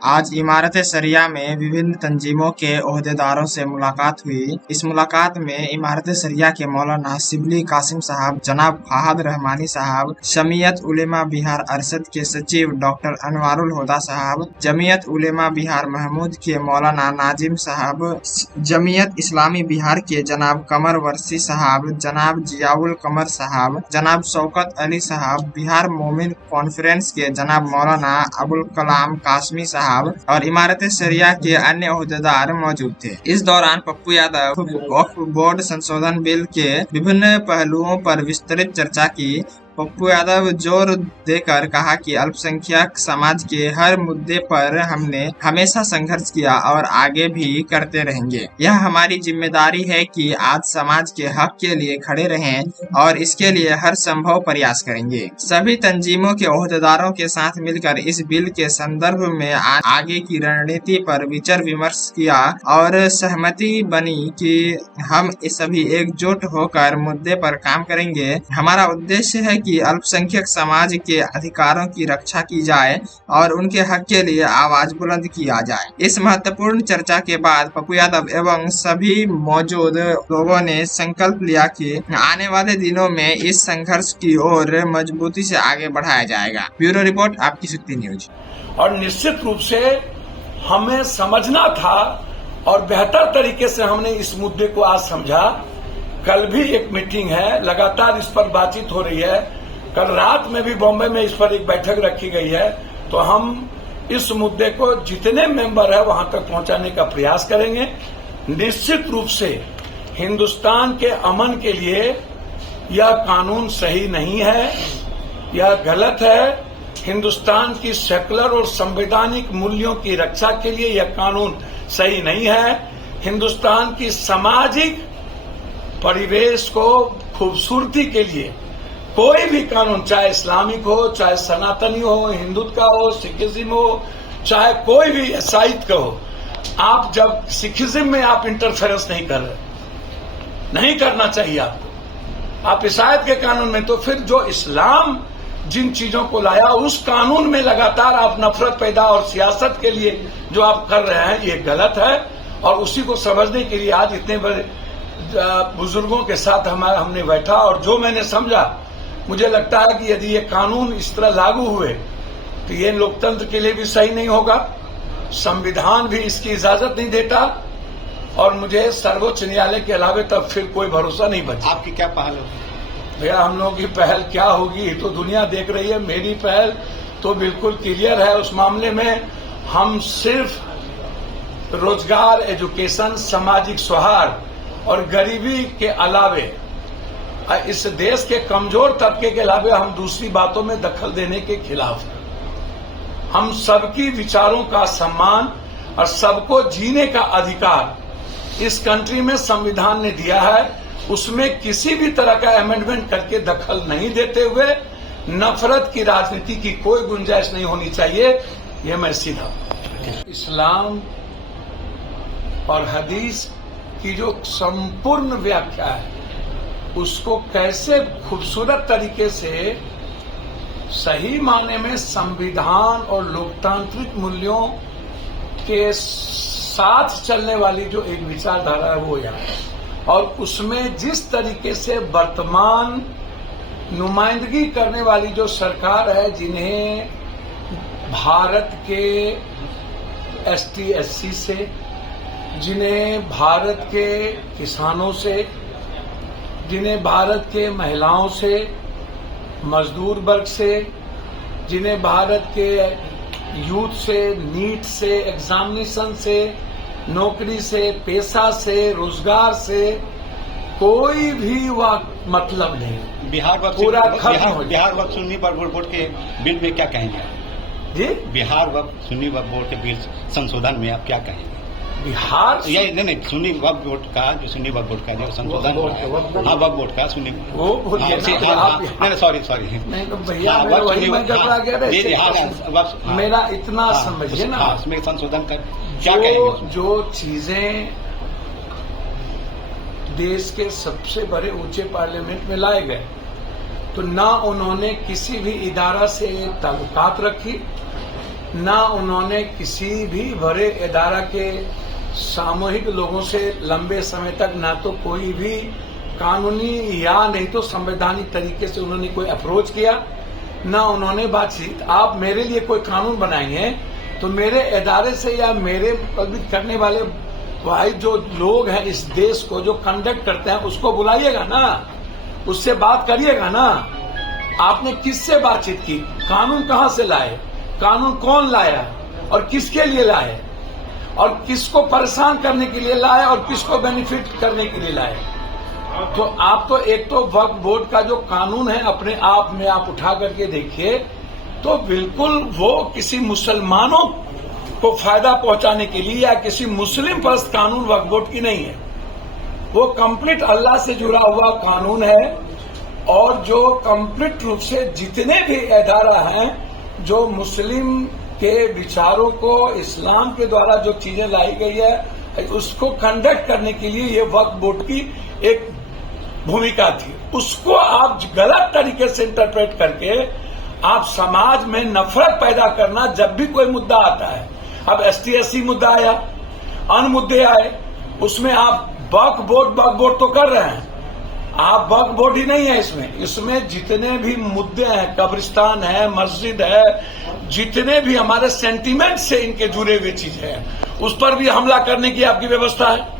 आज इमारत शरिया में विभिन्न तंजीमों के ओहदेदारों से मुलाकात हुई। इस मुलाकात में इमारत शरिया के मौलाना शिबली कासिम साहब, जनाब फहाद रहमानी साहब, जमीयत उलेमा बिहार अरशद के सचिव डॉक्टर अनवारुल हुदा साहब, जमीयत उलेमा बिहार महमूद के मौलाना नाजिम साहब, जमीयत इस्लामी बिहार के जनाब कमर वर्सी साहब, जनाब जियाउल कमर साहब, जनाब शौकत अली साहब, बिहार मोमिन कॉन्फ्रेंस के जनाब मौलाना अबुल कलाम कासमी साहब और इमारत शरिया के अन्य ओहदेदार मौजूद थे। इस दौरान पप्पू यादव वक्फ बोर्ड संशोधन बिल के विभिन्न पहलुओं पर विस्तृत चर्चा की। पप्पू यादव जोर देकर कहा कि अल्पसंख्यक समाज के हर मुद्दे पर हमने हमेशा संघर्ष किया और आगे भी करते रहेंगे। यह हमारी जिम्मेदारी है कि आज समाज के हक के लिए खड़े रहें और इसके लिए हर संभव प्रयास करेंगे। सभी तंजीमों के ओहदेदारों के साथ मिलकर इस बिल के संदर्भ में आगे की रणनीति पर विचार विमर्श किया और सहमति बनी कि हम सभी एकजुट होकर मुद्दे पर काम करेंगे। हमारा उद्देश्य है कि अल्पसंख्यक समाज के अधिकारों की रक्षा की जाए और उनके हक के लिए आवाज बुलंद किया जाए। इस महत्वपूर्ण चर्चा के बाद पप्पू यादव एवं सभी मौजूद लोगों ने संकल्प लिया कि आने वाले दिनों में इस संघर्ष की ओर मजबूती से आगे बढ़ाया जाएगा। ब्यूरो रिपोर्ट, आपकी शक्ति न्यूज। और निश्चित रूप से हमें समझना था और बेहतर तरीके से हमने इस मुद्दे को आज समझा। कल भी एक मीटिंग है, लगातार इस पर बातचीत हो रही है। कल रात में भी बॉम्बे में इस पर एक बैठक रखी गई है। तो हम इस मुद्दे को जितने मेंबर है वहां तक पहुंचाने का प्रयास करेंगे। निश्चित रूप से हिंदुस्तान के अमन के लिए यह कानून सही नहीं है, यह गलत है। हिंदुस्तान की सेकुलर और संवैधानिक मूल्यों की रक्षा के लिए यह कानून सही नहीं है। हिंदुस्तान की सामाजिक परिवेश को खूबसूरती के लिए कोई भी कानून, चाहे इस्लामिक हो, चाहे सनातनी हो, हिंदुत्व का हो, सिखिज्म हो, चाहे कोई भी ईसाईत का हो, आप जब सिखिज्म में आप इंटरफेरेंस नहीं कर रहे, नहीं करना चाहिए आपको। आप ईसाईत के कानून में, तो फिर जो इस्लाम जिन चीजों को लाया उस कानून में लगातार आप नफरत पैदा और सियासत के लिए जो आप कर रहे हैं, ये गलत है। और उसी को समझने के लिए आज इतने बड़े बुजुर्गों के साथ हमने बैठा और जो मैंने समझा, मुझे लगता है कि यदि ये कानून इस तरह लागू हुए तो ये लोकतंत्र के लिए भी सही नहीं होगा, संविधान भी इसकी इजाजत नहीं देता और मुझे सर्वोच्च न्यायालय के अलावे तब फिर कोई भरोसा नहीं बचा। आपकी क्या पहल होगी? भैया, हम लोगों की पहल क्या होगी तो दुनिया देख रही है। मेरी पहल तो बिल्कुल क्लियर है उस मामले में। हम सिर्फ रोजगार, एजुकेशन, सामाजिक सौहार्द और गरीबी के अलावे इस देश के कमजोर तबके के अलावे हम दूसरी बातों में दखल देने के खिलाफ हैं। हम सबकी विचारों का सम्मान और सबको जीने का अधिकार इस कंट्री में संविधान ने दिया है। उसमें किसी भी तरह का अमेंडमेंट करके दखल नहीं देते हुए नफरत की राजनीति की कोई गुंजाइश नहीं होनी चाहिए। ये मैं सीधा इस्लाम और हदीस की जो संपूर्ण व्याख्या है उसको कैसे खूबसूरत तरीके से सही माने में संविधान और लोकतांत्रिक मूल्यों के साथ चलने वाली जो एक विचारधारा है वो यहाँ, और उसमें जिस तरीके से वर्तमान नुमाइंदगी करने वाली जो सरकार है, जिन्हें भारत के एसटी एससी से, जिन्हें भारत के किसानों से, जिन्हें भारत के महिलाओं से, मजदूर वर्ग से, जिन्हें भारत के यूथ से, नीट से, एग्जामिनेशन से, नौकरी से, पेशा से, रोजगार से कोई भी मतलब नहीं। बिहार वक्फ सुन्नी वक्फ बोर्ड के बिल में क्या कहेंगे जी? बिहार वक्फ सुन्नी वक्फ बोर्ड के बिल संशोधन में आप क्या कहेंगे? बिहार ये नहीं, सुन्नी वक्फ बोर्ड का जो सुन्नी वक्फ बोर्ड का जो संशोधन हो रहा है, वक्फ बोर्ड का सुन्नी वो बोलिए ना। सॉरी नहीं तो भैया वही मैं घबरा गया। मेरा इतना समझिए ना, उसमें संशोधन कर क्या कहेंगे? जो चीजें देश के सबसे बड़े ऊंचे पार्लियामेंट में लाए गए, तो ना उन्होंने किसी भी इदारा से ताल्लुकात रखी, ना उन्होंने किसी भी बड़े इदारा के सामूहिक लोगों से लंबे समय तक ना तो कोई भी कानूनी या नहीं तो संवैधानिक तरीके से उन्होंने कोई अप्रोच किया, ना उन्होंने बातचीत। आप मेरे लिए कोई कानून बनाएंगे तो मेरे इदारे से या मेरे प्रभावित करने वाले भाई जो लोग हैं इस देश को जो कंडक्ट करते हैं उसको बुलाइएगा ना, उससे बात करिएगा ना। आपने किससे बातचीत की? कानून कहां से लाए? कानून कौन लाया और किसके लिए लाए और किसको परेशान करने के लिए लाए और किसको बेनिफिट करने के लिए लाए? तो आप तो एक तो वक्फ बोर्ड का जो कानून है अपने आप में आप उठा करके देखिए तो बिल्कुल वो किसी मुसलमानों को फायदा पहुंचाने के लिए या किसी मुस्लिम परस्त कानून वक्फ बोर्ड की नहीं है। वो कंप्लीट अल्लाह से जुड़ा हुआ कानून है और जो कंप्लीट रूप से जितने भी इदारा हैं जो मुस्लिम के विचारों को इस्लाम के द्वारा जो चीजें लाई गई है उसको कंडक्ट करने के लिए ये वक्फ बोर्ड की एक भूमिका थी। उसको आप गलत तरीके से इंटरप्रेट करके आप समाज में नफरत पैदा करना, जब भी कोई मुद्दा आता है, अब ST/SC मुद्दा आया, अन्य मुद्दे आए, उसमें आप वक्फ बोर्ड तो कर रहे हैं, आप वक्फ बोर्ड ही नहीं है इसमें जितने भी मुद्दे हैं, कब्रिस्तान है, मस्जिद है, जितने भी हमारे सेंटीमेंट से इनके जुड़े हुए चीजें हैं उस पर भी हमला करने की आपकी व्यवस्था है।